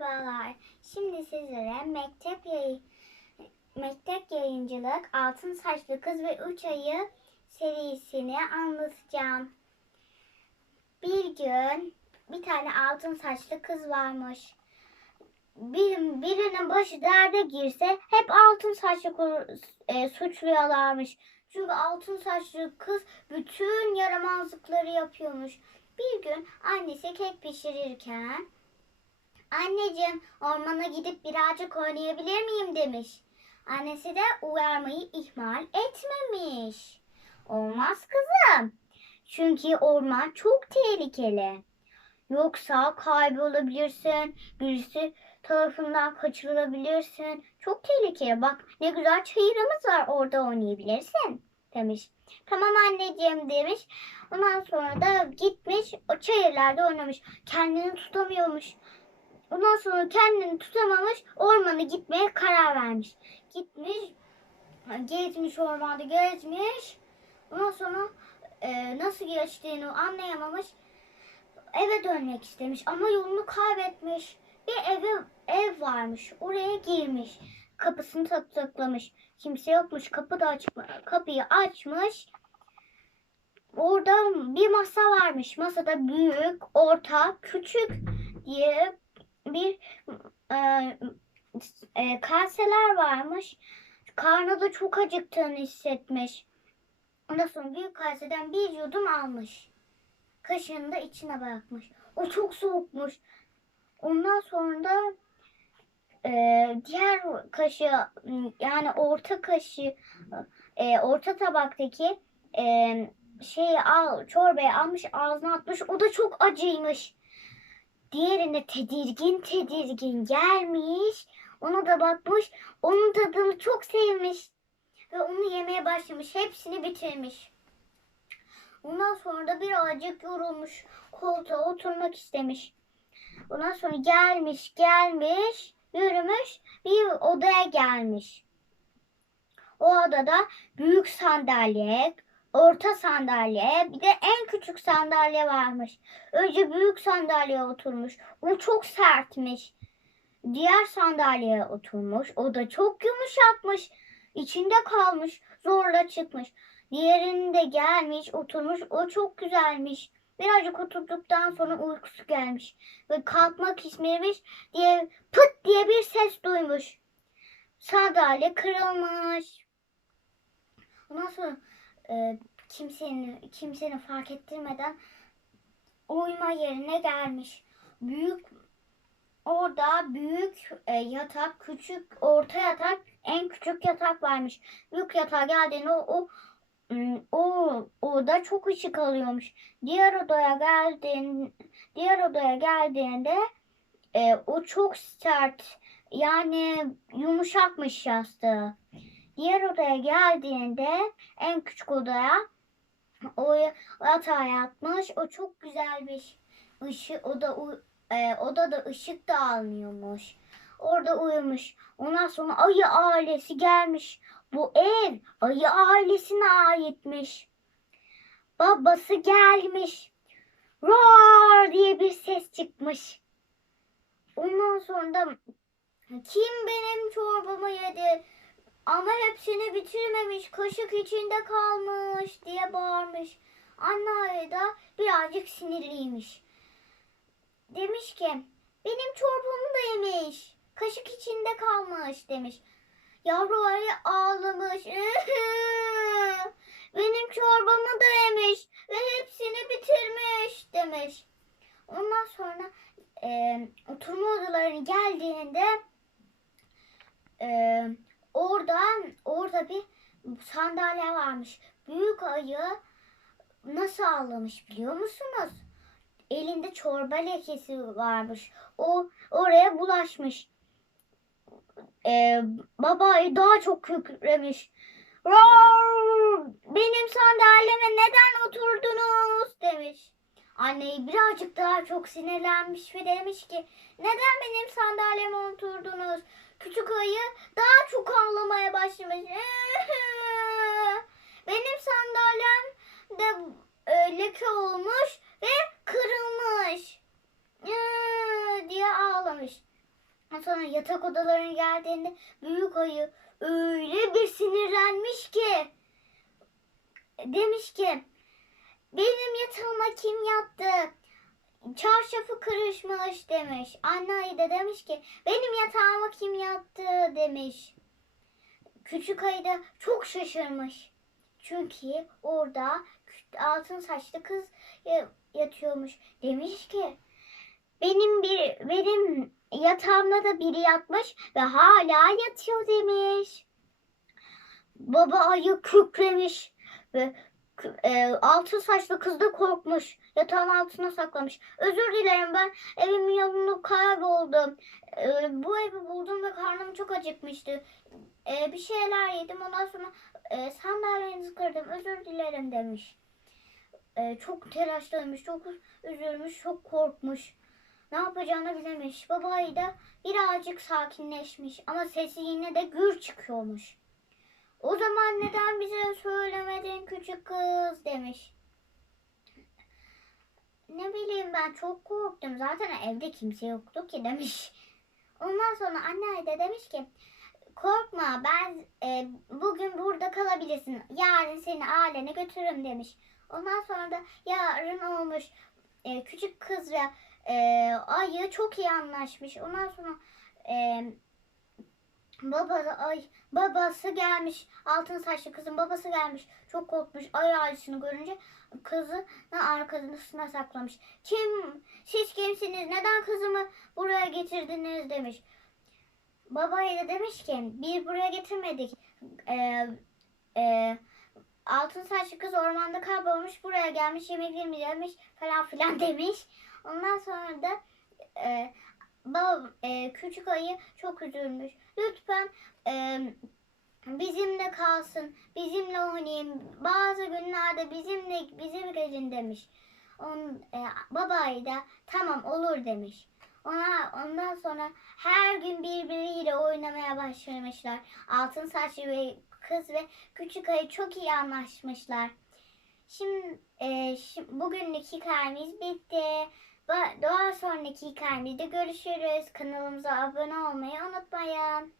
Merhabalar. Şimdi sizlere mektep yayı mektep yayıncılık Altın Saçlı Kız ve Üç Ayı serisini anlatacağım. Bir gün bir tane altın saçlı kız varmış. Bir, birinin başı derde girse hep altın saçlı kız e, suçluyorlarmış. Çünkü altın saçlı kız bütün yaramazlıkları yapıyormuş. Bir gün annesi kek pişirirken Anneciğim ormana gidip birazcık oynayabilir miyim demiş. Annesi de uyarmayı ihmal etmemiş. Olmaz kızım. Çünkü orman çok tehlikeli. Yoksa kaybolabilirsin. Birisi tarafından kaçırılabilirsin. Çok tehlikeli. Bak ne güzel çayırımız var orada oynayabilirsin demiş. Tamam anneciğim demiş. Ondan sonra da gitmiş o çayırlarda oynamış. Kendini tutamıyormuş. Ondan sonra kendini tutamamış ormana gitmeye karar vermiş. Gitmiş gezmiş ormanda gezmiş. Ondan sonra e, nasıl geçtiğini anlayamamış. Eve dönmek istemiş ama yolunu kaybetmiş. Bir eve ev varmış. Oraya girmiş. Kapısını tak taklamış. Kimse yokmuş. Kapı da açma, kapıyı açmış. Orada bir masa varmış. Masada büyük, orta, küçük diye bir e, e, kaseler varmış. Karnı da çok acıktığını hissetmiş. Ondan sonra büyük kaseden bir yudum almış. Kaşığını da içine bırakmış. O çok soğukmuş. Ondan sonra da e, diğer kaşığı yani orta kaşığı e, orta tabaktaki e, şeyi al çorbayı almış ağzına atmış. O da çok acıymış. Diğerine tedirgin tedirgin gelmiş. Ona da bakmış. Onun tadını çok sevmiş. Ve onu yemeye başlamış. Hepsini bitirmiş. Ondan sonra da birazcık yorulmuş. Koltuğa oturmak istemiş. Ondan sonra gelmiş gelmiş yürümüş bir odaya gelmiş. O odada büyük sandalye, orta sandalye bir de en küçük sandalye varmış. Önce büyük sandalyeye oturmuş. O çok sertmiş. Diğer sandalyeye oturmuş. O da çok yumuşakmış. İçinde kalmış. Zorla çıkmış. Diğerinde gelmiş oturmuş. O çok güzelmiş. Birazcık oturduktan sonra uykusu gelmiş. Ve kalkmak istemiş diye pıt diye bir ses duymuş. Sandalye kırılmış. Ondan sonra e, kimsenin kimsenin fark ettirmeden uyuma yerine gelmiş. Büyük orada büyük e, yatak, küçük orta yatak, en küçük yatak varmış. Büyük yatağa geldiğinde o, o o oda çok ışık alıyormuş. Diğer odaya geldiğin diğer odaya geldiğinde e, o çok sert yani yumuşakmış yastığı. Diğer odaya geldiğinde en küçük odaya o yatağa yatmış. O çok güzelmiş. Işık, o da e, odada ışık da almıyormuş. Orada uyumuş. Ondan sonra ayı ailesi gelmiş. Bu ev ayı ailesine aitmiş. Babası gelmiş. Roar diye bir ses çıkmış. Ondan sonra da kim benim çorbamı yedi? Ama hepsini bitirmemiş. Kaşık içinde kalmış diye bağırmış. Anne da birazcık sinirliymiş. Demiş ki benim çorbamı da yemiş. Kaşık içinde kalmış demiş. Yavru ayı ağlamış. benim çorbamı da yemiş ve hepsini bitirmiş demiş. Ondan sonra e, oturma odalarına geldiğinde e, orada orada bir sandalye varmış. Büyük ayı nasıl ağlamış biliyor musunuz? Elinde çorba lekesi varmış. O oraya bulaşmış. Ee, baba ayı daha çok kükremiş. Benim sandalyeme neden oturdunuz demiş. Anneyi birazcık daha çok sinirlenmiş ve demiş ki neden benim sandalyeme oturdunuz? Küçük ayı daha çok ağlamaya başlamış. Benim sandalyem de e, leke olmuş ve kırılmış diye ağlamış. Sonra yatak odalarına geldiğinde büyük ayı öyle bir sinirlenmiş ki demiş ki benim yatağıma kim yattı? Çarşafı kırışmış demiş. Anne da demiş ki benim yatağıma kim yattı demiş. Küçük ayı da çok şaşırmış. Çünkü orada altın saçlı kız ya- yatıyormuş. Demiş ki benim bir benim yatağımda da biri yatmış ve hala yatıyor demiş. Baba ayı kükremiş ve e, altın saçlı kız da korkmuş. Yatağın altına saklamış. Özür dilerim ben evimin yolunu kayboldum. E, bu evi buldum ve karnım çok acıkmıştı. E, bir şeyler yedim ondan sonra e, sandalyenizi kırdım özür dilerim demiş. E, çok telaşlıymış, çok üzülmüş, çok korkmuş. Ne yapacağını bilemiş. Baba ayı da birazcık sakinleşmiş ama sesi yine de gür çıkıyormuş. O zaman neden bize söylemedin küçük kız demiş. Ne bileyim ben çok korktum. Zaten evde kimse yoktu ki demiş. Ondan sonra anne da demiş ki korkma ben e, bugün burada kalabilirsin. Yarın seni ailene götürürüm demiş. Ondan sonra da yarın olmuş. E, küçük kız ve e, ayı çok iyi anlaşmış. Ondan sonra e, baba ay babası gelmiş. Altın saçlı kızın babası gelmiş. Çok korkmuş. Ay ailesini görünce kızını arkasına saklamış. Kim siz kimsiniz? Neden kızımı buraya getirdiniz demiş. Babaya da demiş ki bir buraya getirmedik. Ee, e, altın saçlı kız ormanda kaybolmuş buraya gelmiş yemeklerimi yemiş falan filan demiş. Ondan sonra da e, bab, e, küçük ayı çok üzülmüş. Lütfen e, bizimle kalsın, bizimle oynayın. Bazı günlerde bizimle bizim gelin demiş. On, e, baba da tamam olur demiş. Ona ondan sonra her gün birbiriyle oynamaya başlamışlar. Altın saçlı ve kız ve küçük ayı çok iyi anlaşmışlar. Şimdi, e, şimdi bugünlük hikayemiz bitti. Daha sonraki hikayemizde görüşürüz. Kanalımıza abone olmayı unutmayın.